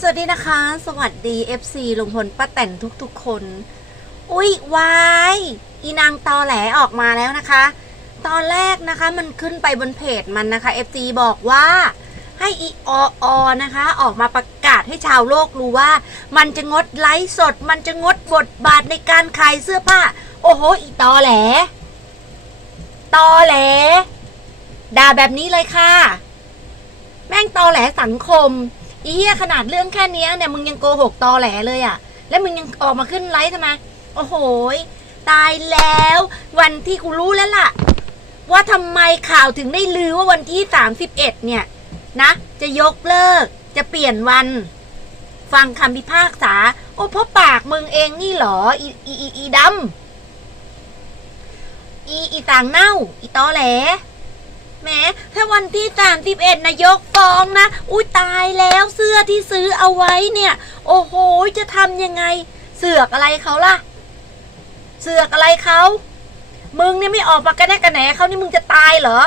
สวัสดีนะคะ สวัสดี FC ลุงพลป้าแตนทุกๆคน อุ๊ยวายอีนางตอแหลออกมาแล้วนะคะ ตอนแรกนะคะมันขึ้นไปบนเพจมันนะคะ FC บอกว่าให้อีอออนะคะ ออกมาประกาศให้ชาวโลกรู้ว่า มันจะงดไลฟ์สด มันจะงดบทบาทในการขายเสื้อผ้า โอ้โห อีตอแหล ตอแหล ด่าแบบนี้เลยค่ะ แม่งตอแหลสังคม อีเหี้ยขนาดเรื่องแค่เนี้ยเนี่ยมึงยังโกหกตอแหลเลยอะ่ะ แล้วมึงยังออกมาขึ้นไลฟ์ทำไมโอ้โหตายแล้ว วันที่กูรู้แล้วล่ะ ว่าทำไมข่าวถึงได้ลือว่าวันที่ 31 เนี่ย นะ จะยกเลิก จะเปลี่ยนวัน ฟังคำพิพากษา โอ้เพราะปากมึงเองนี่เหรออีอีอีอีดำอีอีต่างเน่า อีตอแหล แหมถ้าวันที่สามสิบเอ็ดนายกฟ้องนะ อุ้ยตายแล้วเสื้อที่ซื้อเอาไว้เนี่ย โอ้โห จะทำยังไง เสือกอะไรเขาล่ะ เสือกอะไรเขา มึงเนี่ยไม่ออกมากระแนกกระแหนเขานี่มึงจะตายเหรอ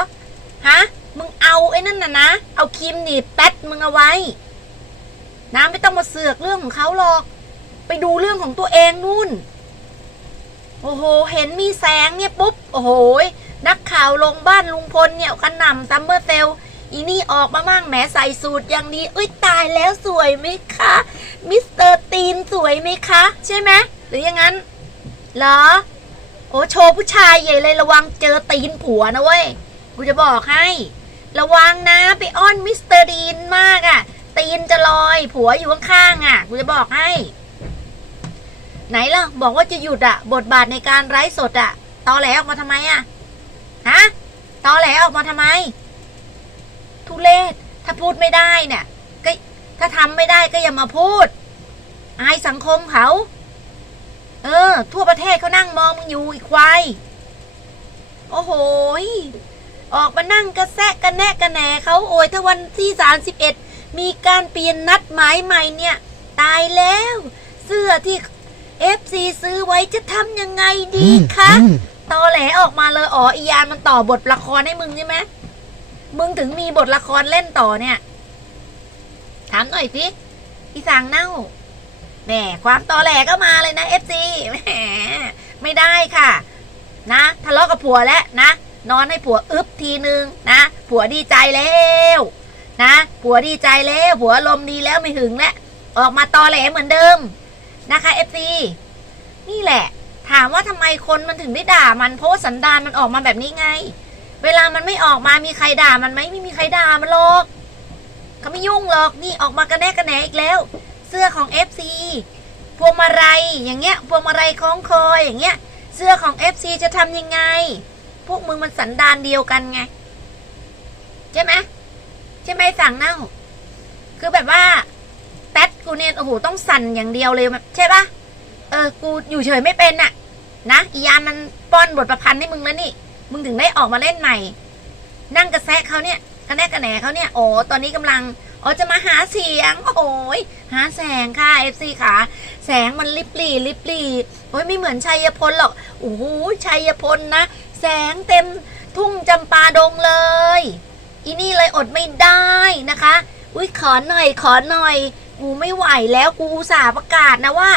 ฮะ มึงเอาไอ้นั่นน่ะนะ เอาครีมหนีบแป๊ดมึงเอาไว้ นะไม่ต้องมาเสือกเรื่องของเขาหรอก ไปดูเรื่องของตัวเองนู่น โอ้โห เห็นมีแสงเนี่ยปุ๊บ โอ้โห นักข่าวลงบ้านลุงพลเนี่ยกันหน่ำซัมเมอร์เซลอีนี่ออกมามั่งแหมใส่สูตรอย่างดีเอ้ยตายแล้วสวยไหมคะมิสเตอร์ตีนสวยไหมคะ ใช่ไหมหรือยังงั้นเหรอ โอ้โชว์ผู้ชายใหญ่เลยระวังเจอตีนผัวนะเว้ย กูจะบอกให้ ระวังนะไปอ้อนมิสเตอร์ดีนมากอะ่ะ ตีนจะลอยผัวอยู่ข้างๆอะ กูจะบอกให้ ไหนล่ะ บอกว่าจะหยุดอะบทบาทในการไร้สดอะตอแหลออกมาทำไมอะ ฮะตอแหลออกมาทำไม ทุเลศถ้าพูดไม่ได้เนี่ยก็ถ้าทำไม่ได้ก็อย่ามาพูด อายสังคมเขา เออ ทั่วประเทศเขานั่งมองมึงอยู่อีกควายโอ้โหออกมานั่งกระแซะกระแนะกระแหนเขาโอยถ้าวันที่สามสิบเอ็ดมีการเปลี่ยนนัดหมายใหม่เนี่ย ตายแล้ว เสื้อที่เอฟซีซื้อไว้จะทำยังไงดีคะ อแหลออกมาเลยอ๋ออียานมันต่อบทละครให้มึงใช่ไหมมึงถึงมีบทละครเล่นต่อเนี่ย ถามหน่อยสิอีสางเน่าแหมความตอแหลก็มาเลยนะเอฟซีแหมไม่ได้ค่ะ นะทะเลาะกับผัวแล้วนะ นอนให้ผัวอึบทีนึงนะผัวดีใจแล้วนะผัวดีใจแล้วผัวลมดีแล้วไม่หึงแล้วออกมาตอแหลเหมือนเดิมนะคะเอฟซีนี่แหละ ถามว่าทำไมคนมันถึงได้ด่ามันเพราะว่าสันดานมันออกมาแบบนี้ไง เวลามันไม่ออกมามีใครด่ามันไหมไม่มีใครด่ามันหรอกเขาไม่ยุ่งหรอกนี่ออกมากระแนกกระแหนอีกแล้ว เสื้อของ FC พวงมาลัยอย่างเงี้ยพวงมาลัยคล้องคออย่างเงี้ย เสื้อของ FC จะทำยังไง พวกมึงมันสันดานเดียวกันไง ใช่ไหมใช่ไหมสั่งเน่าคือแบบว่าแต๊ดกูเนี่ยโอ้โหต้องสั่นอย่างเดียวเลยใช่ปะเออ กูอยู่เฉยไม่เป็นน่ะ นะอียานมันป้อนบทประพันธ์ให้มึงแล้วนี่มึงถึงได้ออกมาเล่นใหม่ นั่งกระแซะเขาเนี่ยกระแนกกระแหนเขาเนี่ยโอ้ตอนนี้กำลังอ๋อจะมาหาเสียง โอ้ยหาแสงค่ะเอฟซีค่ะ แสงมันลิบลี่ลิบลี่โอ้ยไม่เหมือนชัยพลหรอกโอ้โหชัยพลนะแสงเต็มทุ่งจำปาดงเลย อีนี่เลยอดไม่ได้นะคะ อุ้ยขอหน่อยขอหน่อย กูไม่ไหวแล้วกูอุตส่าห์ประกาศนะว่า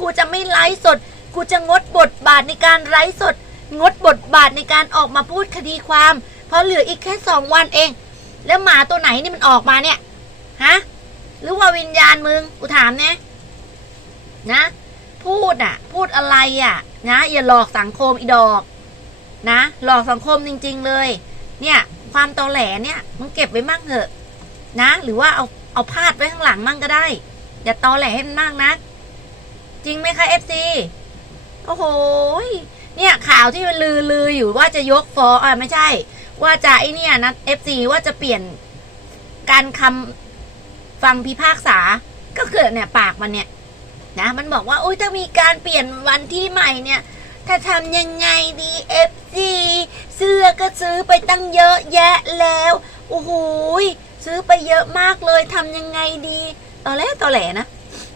กูจะไม่ไลฟ์สด กูจะงดบทบาทในการไลฟ์สด งดบทบาทในการออกมาพูดคดีความ เพราะเหลืออีกแค่สองวันเอง แล้วหมาตัวไหนนี่มันออกมาเนี่ยฮะหรือว่าวิญญาณมึงกูถามเนี่ยนะ พูดอะ พูดอะไรอะ นะ อย่าหลอกสังคมอีดอก นะ หลอกสังคมจริง ๆ เลย เนี่ย ความตอแหลเนี่ยมึงเก็บไว้มั่งเถอะนะ หรือว่าเอาเอาพาดไว้ข้างหลังมั่งก็ได้ อย่าตอแหลให้มันมากนะ จริงไหมคะเอฟซี โอ้โหเนี่ยข่าวที่มันลือลืออยู่ว่าจะยกฟ้องอ่าไม่ใช่ ว่าจะไอเนี่ยนะเอฟซีว่าจะเปลี่ยนการคำฟังพิพากษา ก็เกิดเนี่ยปากมันเนี่ยนะมันบอกว่าอุ้ยถ้ามีการเปลี่ยนวันที่ใหม่เนี่ย ถ้าทำยังไงดีเอฟซีเสื้อก็ซื้อไปตั้งเยอะแยะแล้วโอ้โหซื้อไปเยอะมากเลยทำยังไงดีตอแหลตอแหลนะ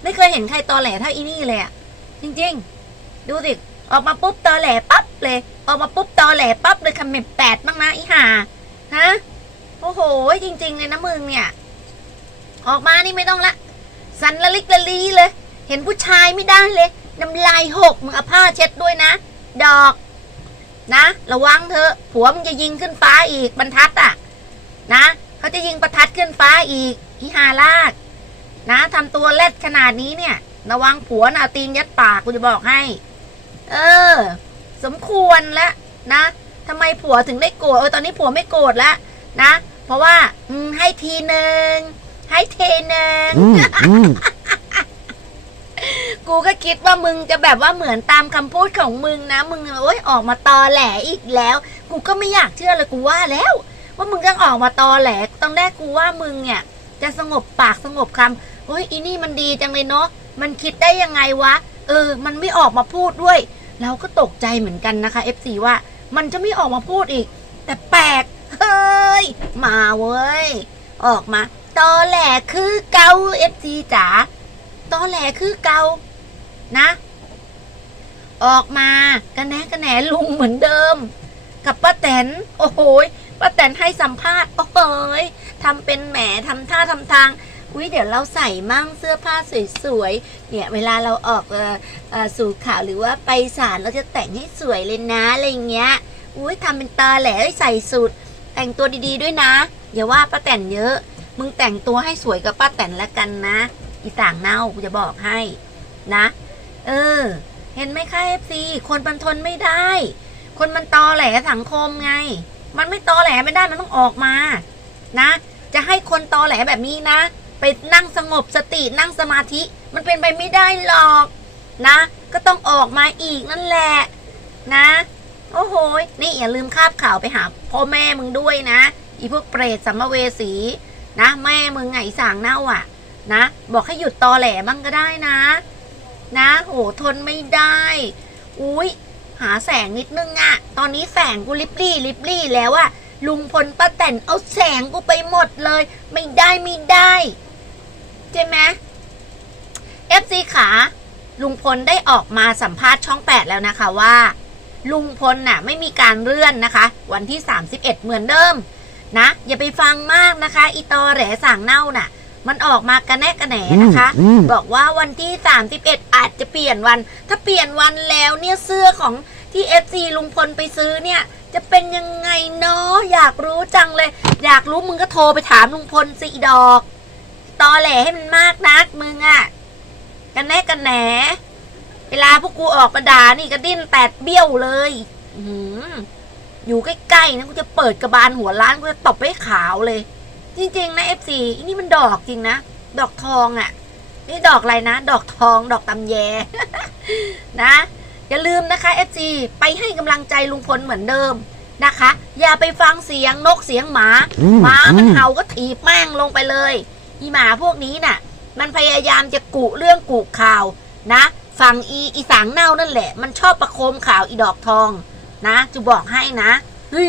ไม่เคยเห็นใครตอแหลเท่าอีนี่เลยอะจริง ๆ ดูสิออกมาปุ๊บตอแหลปั๊บเลย ออกมาปุ๊บตอแหลปั๊บเลยคำเม็ดแปดบ้างนะอีห่าฮะโอ้โห จริง ๆ เลยนะมึงเนี่ย ออกมานี่ไม่ต้องละ สันละลิกละลีเลย เห็นผู้ชายไม่ได้เลยน้ำลายหกมึงเอาผ้าเช็ดด้วยนะ ดอก นะ ระวังเถอะผัวมึงจะยิงขึ้นฟ้าอีกบรรทัดอะ นะเขาจะยิงประทัดขึ้นฟ้าอีกอีฮาลาก นะทำตัวเล็ดขนาดนี้เนี่ย ระวังผัวนะเอาตีนยัดปากกูจะบอกให้ เออ สมควรแล้วนะทำไมผัวถึงได้โกรธเออตอนนี้ผัวไม่โกรธแล้วนะ เพราะว่าอืมให้ทีหนึ่งให้เทหนึ่ง Mm, mm. กูก็คิดว่ามึงจะแบบว่าเหมือนตามคำพูดของมึงนะ มึงโอ้ยออกมาตอแหลอีกแล้ว กูก็ไม่อยากเชื่อเลยกูว่าแล้ว ว่ามึงยังออกมาตอแหลตอนแรกกูว่ามึงเนี่ย จะสงบปากสงบคำเฮ้ยอีนี่มันดีจังเลยเนาะมันคิดได้ยังไงวะ เออ มันไม่ออกมาพูดด้วย เราก็ตกใจเหมือนกันนะคะ FC ว่ามันจะไม่ออกมาพูดอีก แต่แปลก เฮ้ย มาเว้ย ออกมา ตอแหลคือเกา FC จ๋า ตอแหลคือเกา นะ ออกมากระแหนกระแหนลุงเหมือนเดิม กับป้าแตน โอ้โหป้าแตนให้สัมภาษณ์ โอ้โหยทำเป็นแหมทำท่าทำทาง อุ้ยเดี๋ยวเราใส่มั่งเสื้อผ้าสวยๆ เนี่ยเวลาเราออกออสู่ข่าวหรือว่าไปศาลเราจะแต่งให้สวยเลยนะอะไรเงี้ย อุ้ยทำเป็นตาแหลเอ้ยใส่สูทแต่งตัวดีๆด้วยนะ อย่าว่าป้าแตนเยอะ มึงแต่งตัวให้สวยกับป้าแตนแล้วกันนะ อีต่างเน่ากูจะบอกให้นะ เออ เห็นไหมคะเอฟซีคนมันทนไม่ได้ คนมันตอแหลสังคมไง มันไม่ตอแหลไม่ได้มันต้องออกมา นะ จะให้คนตอแหลแบบนี้นะ ไปนั่งสงบสตินั่งสมาธิ มันเป็นไปไม่ได้หรอกนะ ก็ต้องออกมาอีกนั่นแหละนะ โอ้โหนี่อย่าลืมคาบข่าวไปหาพ่อแม่มึงด้วยนะอีพวกเปรตสัมภเวสีนะ แม่มึงไงสางเน่าอะ นะ บอกให้หยุดตอแหลบ้างก็ได้นะ นะ โหทนไม่ได้ อุ้ยหาแสงนิดนึงอะตอนนี้แสงกูลิบลี่ลิบลี่แล้วอะลุงพลป้าแตนเอาแสงกูไปหมดเลย ไม่ได้ไม่ได้ ใช่ไหมเอฟซีขาลุงพลได้ออกมาสัมภาษณ์ช่อง 8 แล้วนะคะว่า ลุงพลน่ะไม่มีการเลื่อนนะคะ วันที่ 31 เหมือนเดิมนะ อย่าไปฟังมากนะคะ อีตอแหลสางเน่าน่ะ มันออกมากระแนะกระแหนนะคะอืมบอกว่าวันที่ 31 อาจจะเปลี่ยนวัน ถ้าเปลี่ยนวันแล้วเนี่ยเสื้อของที่ FC ลุงพลไปซื้อเนี่ย จะเป็นยังไงเนาะอยากรู้จังเลย อยากรู้มึงก็โทรไปถามลุงพลสิอีดอก ตอแหลให้มันมากนักมึงอะกันแน่กันแหน เวลาพวกกูออกมาด่านี่ก็ดิ้นแตดเบี้ยวเลยอื้อหืออยู่ใกล้ๆนะกูจะเปิดกระบาลหัวร้านกูจะตบให้ขาวเลย จริงๆนะ FC อันนี่มันดอกจริงนะ ดอกทองอะ่ะ นี่ดอกอะไรนะ ดอกทอง ดอกตำแย นะ อย่าลืมนะคะ FC ไปให้กำลังใจลุงพลเหมือนเดิมนะคะ อย่าไปฟังเสียงนกเสียงหมา หมามันเห่าก็ถีบแม่งลงไปเลย อีหมาพวกนี้น่ะ มันพยายามจะกุเรื่องกุข่าวนะ ฝั่งอีอีสางเน่านั่นแหละ มันชอบประโคมข่าวอีดอกทอง นะจะบอกให้นะเฮ้ย